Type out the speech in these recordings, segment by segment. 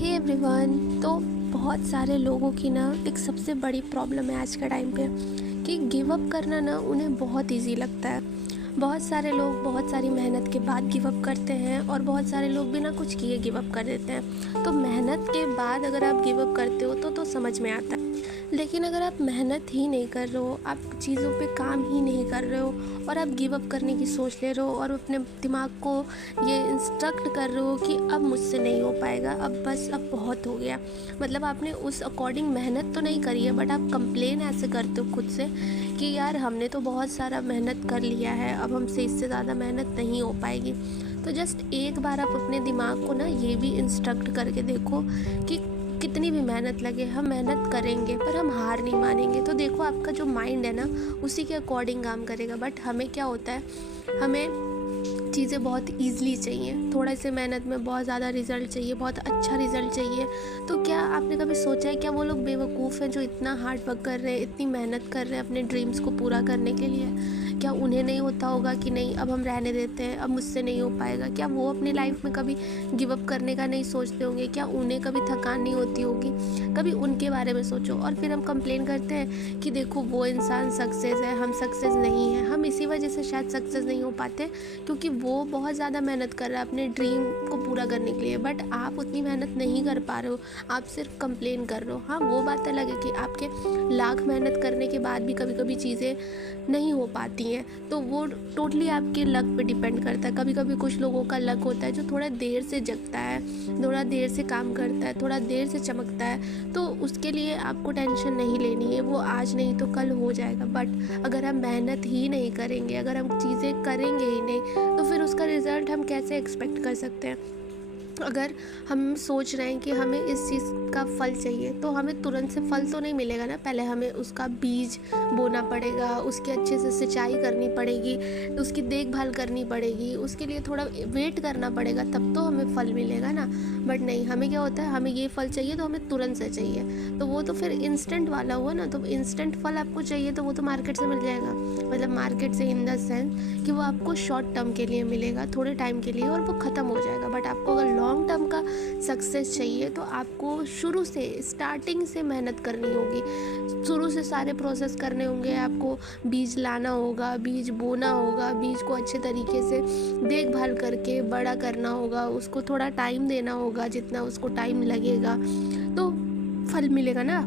Hey everyone. तो बहुत सारे लोगों की ना एक सबसे बड़ी प्रॉब्लम है आज के टाइम पे कि गिव अप करना ना उन्हें बहुत इजी लगता है। बहुत सारे लोग बहुत सारी मेहनत के बाद गिव अप करते हैं और बहुत सारे लोग बिना कुछ किए गिव अप कर देते हैं। तो मेहनत के बाद अगर आप गिव अप करते हो तो समझ में आता है, लेकिन अगर आप मेहनत ही नहीं कर रहे हो, आप चीज़ों पे काम ही नहीं कर रहे हो और आप गिव अप करने की सोच ले रहे हो और अपने दिमाग को ये इंस्ट्रक्ट कर रहे हो कि अब मुझसे नहीं हो पाएगा, अब बस अब बहुत हो गया। मतलब आपने उस अकॉर्डिंग मेहनत तो नहीं करी है, बट आप कंप्लेन ऐसे करते हो खुद से कि यार हमने तो बहुत सारा मेहनत कर लिया है, अब हमसे इससे ज़्यादा मेहनत नहीं हो पाएगी। तो जस्ट एक बार आप अपने दिमाग को ना ये भी इंस्ट्रक्ट करके देखो कि कितनी भी मेहनत लगे हम मेहनत करेंगे, पर हम हार नहीं मानेंगे। तो देखो आपका जो माइंड है ना उसी के अकॉर्डिंग काम करेगा। बट हमें क्या होता है, हमें चीज़ें बहुत ईज़िली चाहिए, थोड़ा से मेहनत में बहुत ज़्यादा रिज़ल्ट चाहिए, बहुत अच्छा रिज़ल्ट चाहिए। तो क्या आपने कभी सोचा है क्या वो लोग बेवकूफ़ हैं जो इतना हार्ड वर्क कर रहे हैं, इतनी मेहनत कर रहे हैं अपने ड्रीम्स को पूरा करने के लिए? क्या उन्हें नहीं होता होगा कि नहीं अब हम रहने देते हैं, अब मुझसे नहीं हो पाएगा? क्या वो अपनी लाइफ में कभी गिव अप करने का नहीं सोचते होंगे? क्या उन्हें कभी थकान नहीं होती होगी? कभी उनके बारे में सोचो। और फिर हम कंप्लेन करते हैं कि देखो वो इंसान सक्सेस है, हम सक्सेस नहीं हैं। हम इसी वजह से शायद सक्सेस नहीं हो पाते क्योंकि वो बहुत ज़्यादा मेहनत कर रहा है अपने ड्रीम को पूरा करने के लिए, बट आप उतनी मेहनत नहीं कर पा रहे हो, आप सिर्फ कंप्लेन कर रहे हो। हाँ, वो बात अलग है कि आपके लाख मेहनत करने के बाद भी कभी कभी चीज़ें नहीं हो पाती हैं, तो वो टोटली आपके लक पे डिपेंड करता है। कभी कभी कुछ लोगों का लक होता है जो थोड़ा देर से जगता है, थोड़ा देर से काम करता है, थोड़ा देर से चमकता है, तो उसके लिए आपको टेंशन नहीं लेनी है, वो आज नहीं तो कल हो जाएगा। बट अगर हम मेहनत ही नहीं करेंगे, अगर हम चीज़ें करेंगे ही नहीं, तो फिर उसका रिज़ल्ट हम कैसे एक्सपेक्ट कर सकते हैं? अगर हम सोच रहे हैं कि हमें इस चीज़ का फल चाहिए तो हमें तुरंत से फल तो नहीं मिलेगा ना, पहले हमें उसका बीज बोना पड़ेगा, उसकी अच्छे से सिंचाई करनी पड़ेगी, उसकी देखभाल करनी पड़ेगी, उसके लिए थोड़ा वेट करना पड़ेगा, तब तो हमें फल मिलेगा ना। बट नहीं, हमें क्या होता है, हमें ये फल चाहिए तो हमें तुरंत से चाहिए, तो वो तो फिर इंस्टेंट वाला हुआ ना। तो इंस्टेंट फल आपको चाहिए तो वो तो मार्केट से मिल जाएगा, मतलब मार्केट से इन द सेंस कि वो आपको शॉर्ट टर्म के लिए मिलेगा, थोड़े टाइम के लिए, और वो ख़त्म हो जाएगा। बट आपको अगर लॉन्ग टर्म का सक्सेस चाहिए तो आपको शुरू से स्टार्टिंग से मेहनत करनी होगी, शुरू से सारे प्रोसेस करने होंगे। आपको बीज लाना होगा, बीज बोना होगा, बीज को अच्छे तरीके से देखभाल करके बड़ा करना होगा, उसको थोड़ा टाइम देना होगा, जितना उसको टाइम लगेगा तो फल मिलेगा ना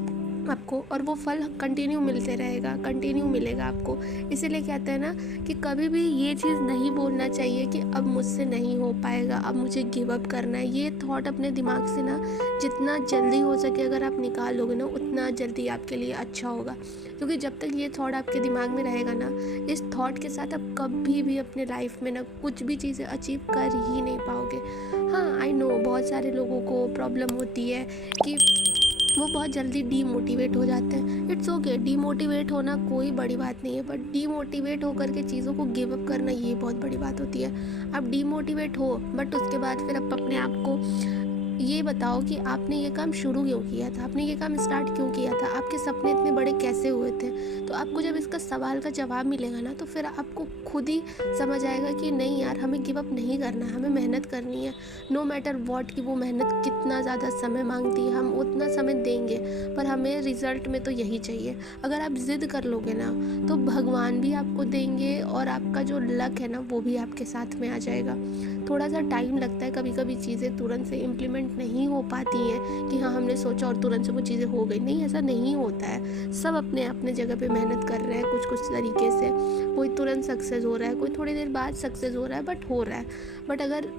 आपको, और वो फल कंटिन्यू मिलते रहेगा, कंटिन्यू मिलेगा आपको। इसीलिए कहते हैं ना कि कभी भी ये चीज़ नहीं बोलना चाहिए कि अब मुझसे नहीं हो पाएगा, अब मुझे गिव अप करना है। ये थॉट अपने दिमाग से ना जितना जल्दी हो सके अगर आप निकाल लोगे ना, उतना जल्दी आपके लिए अच्छा होगा। क्योंकि जब तक ये थॉट आपके दिमाग में रहेगा ना, इस थॉट के साथ आप कभी भी अपने लाइफ में ना कुछ भी चीज़ें अचीव कर ही नहीं पाओगे। हाँ, आई नो बहुत सारे लोगों को प्रॉब्लम होती है कि वो बहुत जल्दी डीमोटिवेट हो जाते हैं। इट्स ओके, डीमोटिवेट होना कोई बड़ी बात नहीं है, बट डीमोटिवेट होकर के चीज़ों को गिव अप करना ये बहुत बड़ी बात होती है। आप डीमोटिवेट हो बट उसके बाद फिर आप अपने आप को ये बताओ कि आपने ये काम शुरू क्यों किया था, आपने ये काम स्टार्ट क्यों किया था, आपके सपने इतने बड़े कैसे हुए थे। तो आपको जब इसका सवाल का जवाब मिलेगा ना, तो फिर आपको खुद ही समझ आएगा कि नहीं यार, हमें गिव अप नहीं करना है, हमें मेहनत करनी है। नो मैटर वॉट कि वो मेहनत कितना ज़्यादा समय मांगती है, हम उतना समय देंगे, पर हमें रिज़ल्ट में तो यही चाहिए। अगर आप ज़िद कर लोगे ना तो भगवान भी आपको देंगे और आपका जो लक है ना वो भी आपके साथ में आ जाएगा। थोड़ा सा टाइम लगता है, कभी कभी चीज़ें तुरंत से इम्प्लीमेंट नहीं हो पाती हैं कि हाँ हमने सोचा और तुरंत से वो चीज़ें हो गई। नहीं, ऐसा नहीं होता है। सब अपने अपने जगह पे मेहनत कर रहे हैं कुछ कुछ तरीके से। कोई तुरंत सक्सेस हो रहा है, कोई थोड़ी देर बाद सक्सेस हो रहा है, बट हो रहा है। बट अगर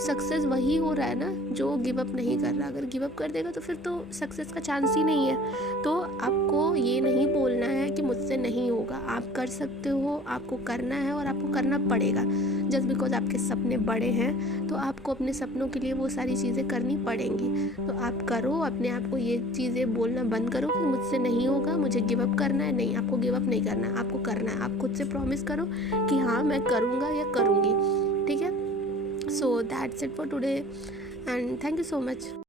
सक्सेस वही हो रहा है ना जो गिव अप नहीं कर रहा, अगर गिव अप कर देगा तो फिर तो सक्सेस का चांस ही नहीं है। तो आपको ये नहीं बोलना है कि मुझसे नहीं होगा, आप कर सकते हो, आपको करना है और आपको करना पड़ेगा। जस्ट बिकॉज आपके सपने बड़े हैं तो आपको अपने सपनों के लिए वो सारी चीज़ें करनी पड़ेंगी। तो आप करो, अपने आप को ये चीज़ें बोलना बंद करो कि मुझसे नहीं होगा, मुझे गिव अप करना है। नहीं, आपको गिव अप नहीं करना है, आपको करना है। आप खुद से प्रॉमिस करो कि हाँ मैं करूँगा या करूँगी, ठीक है। So that's it for today and thank you so much.